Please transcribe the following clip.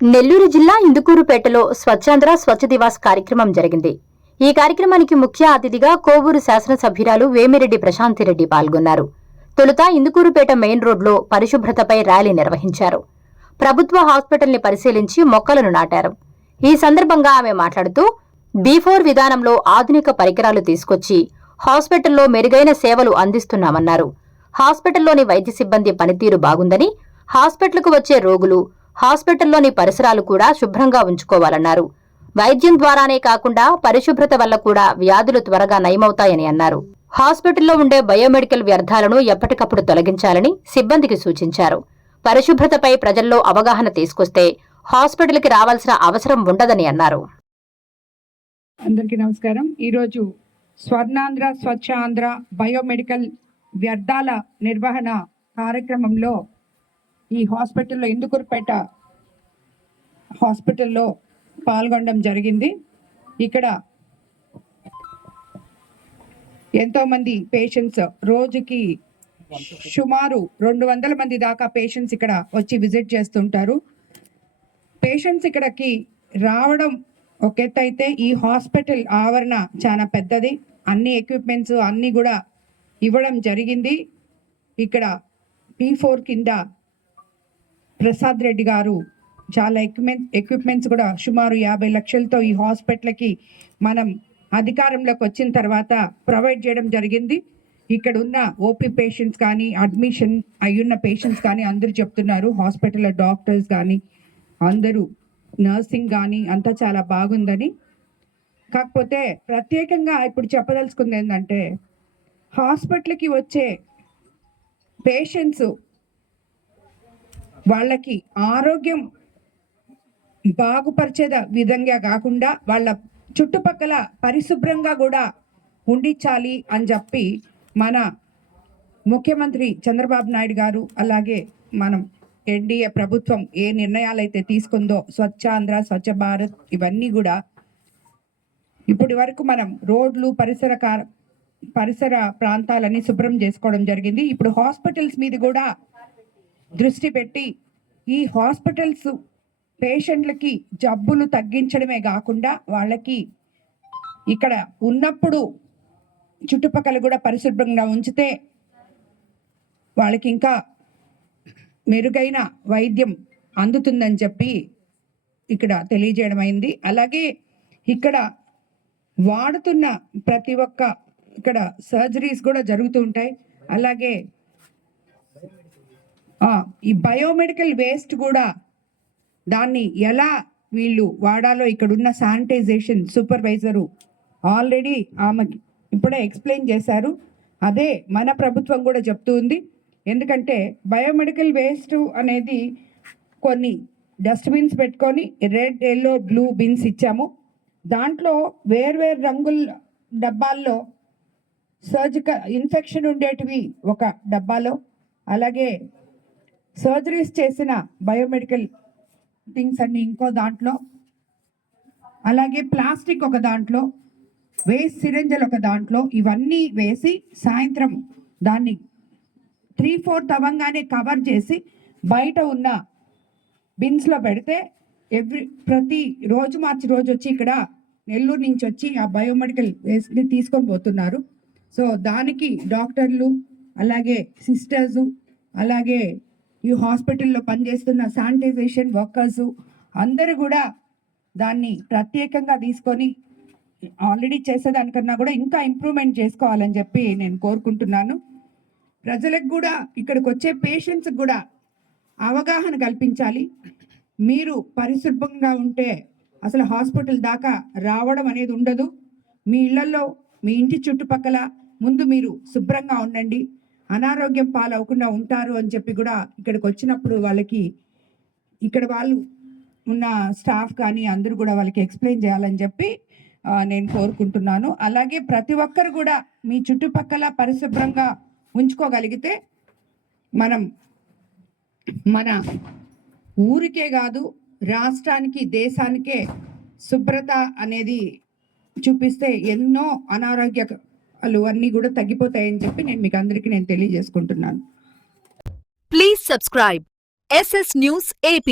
నెల్లూరు జిల్లా ఇందుకూరుపేటలో స్వచ్ఛాంధ్ర స్వచ్ఛ దివాస్ కార్యక్రమం జరిగింది. ఈ కార్యక్రమానికి ముఖ్య అతిథిగా కోవూరు శాసనసభ్యురాలు వేమిరెడ్డి ప్రశాంతిరెడ్డి పాల్గొన్నారు. తొలుత ఇందుకూరుపేట మెయిన్ రోడ్లో పరిశుభ్రతపై ర్యాలీ నిర్వహించారు. ప్రభుత్వ హాస్పిటల్ని పరిశీలించి మొక్కలను నాటారు. ఈ సందర్భంగా ఆమె మాట్లాడుతూ B4 విధానంలో ఆధునిక పరికరాలు తీసుకొచ్చి హాస్పిటల్లో మెరుగైన సేవలు అందిస్తున్నామన్నారు. హాస్పిటల్లోని వైద్య సిబ్బంది పనితీరు బాగుందని, హాస్పిటల్కు వచ్చే రోగులు హాస్పిటల్లోని పరిసరాలు కూడా శుభ్రంగా ఉంచుకోవాలన్నారు. వైద్యం ద్వారానే కాకుండా పరిశుభ్రత వల్ల కూడా వ్యాధులు త్వరగా నయమవుతాయని అన్నారు. హాస్పిటల్లో ఉండే బయోమెడికల్ వ్యర్థాలను ఎప్పటికప్పుడు తొలగించాలని సిబ్బందికి సూచించారు. పరిశుభ్రతపై ప్రజల్లో అవగాహన తీసుకొస్తే హాస్పిటల్కి రావాల్సిన అవసరం ఉండదని అన్నారు. అందరికీ నమస్కారం. ఈరోజు స్వర్ణాంధ్ర స్వచ్ఛ ఆంధ్ర బయోమెడికల్ వ్యర్థాల నిర్వహణ కార్యక్రమంలో ఈ హాస్పిటల్లో ఇందుకూరుపేట హాస్పిటల్లో పాల్గొనడం జరిగింది. ఇక్కడ ఎంతోమంది పేషెంట్స్, రోజుకి సుమారు 200 మంది దాకా పేషెంట్స్ ఇక్కడ వచ్చి విజిట్ చేస్తుంటారు. పేషెంట్స్ ఇక్కడికి రావడం ఒక ఎత్తు అయితే, ఈ హాస్పిటల్ ఆవరణ చాలా పెద్దది. అన్ని ఎక్విప్మెంట్స్ అన్నీ కూడా ఇవ్వడం జరిగింది. ఇక్కడ P4 కింద ప్రసాద్ రెడ్డి గారు చాలా ఎక్విప్మెంట్స్ కూడా సుమారు 50 లక్షలతో ఈ హాస్పిటల్కి మనం అధికారంలోకి వచ్చిన తర్వాత ప్రొవైడ్ చేయడం జరిగింది. ఇక్కడ ఉన్న ఓపీ పేషెంట్స్ కానీ, అడ్మిషన్ అయ్యున్న పేషెంట్స్ కానీ అందరూ చెప్తున్నారు, హాస్పిటల్లో డాక్టర్స్ కానీ అందరూ, నర్సింగ్ కానీ అంతా చాలా బాగుందని. కాకపోతే ప్రత్యేకంగా ఇప్పుడు చెప్పదలుచుకుంది ఏంటంటే, హాస్పిటల్కి వచ్చే పేషెంట్స్ వాళ్ళకి ఆరోగ్యం బాగుపరిచే విధంగా కాకుండా వాళ్ళ చుట్టుపక్కల పరిశుభ్రంగా కూడా ఉండించాలి అని చెప్పి మన ముఖ్యమంత్రి చంద్రబాబు నాయుడు గారు, అలాగే మనం ఎన్డీఏ ప్రభుత్వం ఏ నిర్ణయాలు అయితే తీసుకుందో, స్వచ్ఛ ఆంధ్ర స్వచ్ఛ భారత్ ఇవన్నీ కూడా ఇప్పటి వరకు మనం రోడ్లు పరిసర ప్రాంతాలన్నీ శుభ్రం చేసుకోవడం జరిగింది. ఇప్పుడు హాస్పిటల్స్ మీద కూడా దృష్టి పెట్టి ఈ హాస్పిటల్స్ పేషెంట్లకి జబ్బులు తగ్గించడమే కాకుండా వాళ్ళకి ఇక్కడ ఉన్నప్పుడు చుట్టుపక్కల కూడా పరిశుభ్రంగా ఉంచితే వాళ్ళకి ఇంకా మెరుగైన వైద్యం అందుతుందని చెప్పి ఇక్కడ తెలియజేయడం అయింది. అలాగే ఇక్కడ వాడుతున్న ప్రతి ఒక్క ఇక్కడ సర్జరీస్ కూడా జరుగుతూ ఉంటాయి. అలాగే ఈ బయోమెడికల్ వేస్ట్ కూడా దాన్ని ఎలా వీళ్ళు వాడాలో ఇక్కడున్న శానిటైజేషన్ సూపర్వైజరు ఆల్రెడీ ఆమెకి ఇప్పుడే ఎక్స్ప్లెయిన్ చేశారు. అదే మన ప్రభుత్వం కూడా చెప్తుంది. ఎందుకంటే బయోమెడికల్ వేస్ట్ అనేది కొన్ని డస్ట్బిన్స్ పెట్టుకొని రెడ్, ఎల్లో, బ్లూ బిన్స్ ఇచ్చాము. దాంట్లో వేర్వేరు రంగుల డబ్బాల్లో సర్జికల్ ఇన్ఫెక్షన్ ఉండేటివి ఒక డబ్బాలో, అలాగే సర్జరీస్ చేసిన బయోమెడికల్ థింగ్స్ అన్ని ఇంకో దాంట్లో, అలాగే ప్లాస్టిక్ ఒక దాంట్లో, వేస్ట్ సిరంజలు ఒక దాంట్లో, ఇవన్నీ వేసి సాయంత్రం దాన్ని 3/4 అవ్వంగానే కవర్ చేసి బయట ఉన్న బిన్స్లో పెడితే ప్రతి రోజు మార్చి రోజు వచ్చి ఇక్కడ నెల్లూరు నుంచి వచ్చి ఆ బయోమెడికల్ వేస్ట్ని తీసుకొని పోతున్నారు. సో దానికి డాక్టర్లు, అలాగే సిస్టర్సు, అలాగే ఈ హాస్పిటల్లో పనిచేస్తున్న శానిటైజేషన్ వర్కర్సు అందరూ కూడా దాన్ని ప్రత్యేకంగా తీసుకొని ఆల్రెడీ చేసేదానికన్నా కూడా ఇంకా ఇంప్రూవ్మెంట్ చేసుకోవాలని చెప్పి నేను కోరుకుంటున్నాను. ప్రజలకు కూడా, ఇక్కడికి వచ్చే పేషెంట్స్కి కూడా అవగాహన కల్పించాలి. మీరు పరిశుభ్రంగా ఉంటే అసలు హాస్పిటల్ దాకా రావడం అనేది ఉండదు. మీ ఇళ్లలో, మీ ఇంటి చుట్టుపక్కల ముందు మీరు శుభ్రంగా ఉండండి, అనారోగ్యం పాలవకుండా ఉంటారు అని చెప్పి కూడా ఇక్కడికి వచ్చినప్పుడు వాళ్ళకి, ఇక్కడ వాళ్ళు ఉన్న స్టాఫ్ కానీ అందరూ కూడా వాళ్ళకి ఎక్స్ప్లెయిన్ చేయాలని చెప్పి నేను కోరుకుంటున్నాను. అలాగే ప్రతి ఒక్కరు కూడా మీ చుట్టుపక్కల పరిశుభ్రంగా ఉంచుకోగలిగితే మనం మన ఊరికే కాదు, రాష్ట్రానికి, దేశానికే శుభ్రత అనేది చూపిస్తే ఎన్నో అనారోగ్యాలు అన్నీ కూడా తగ్గిపోతాయని చెప్పి నేను మీకు అందరికీ నేను తెలియజేసుకుంటున్నాను. Please subscribe SS News AP.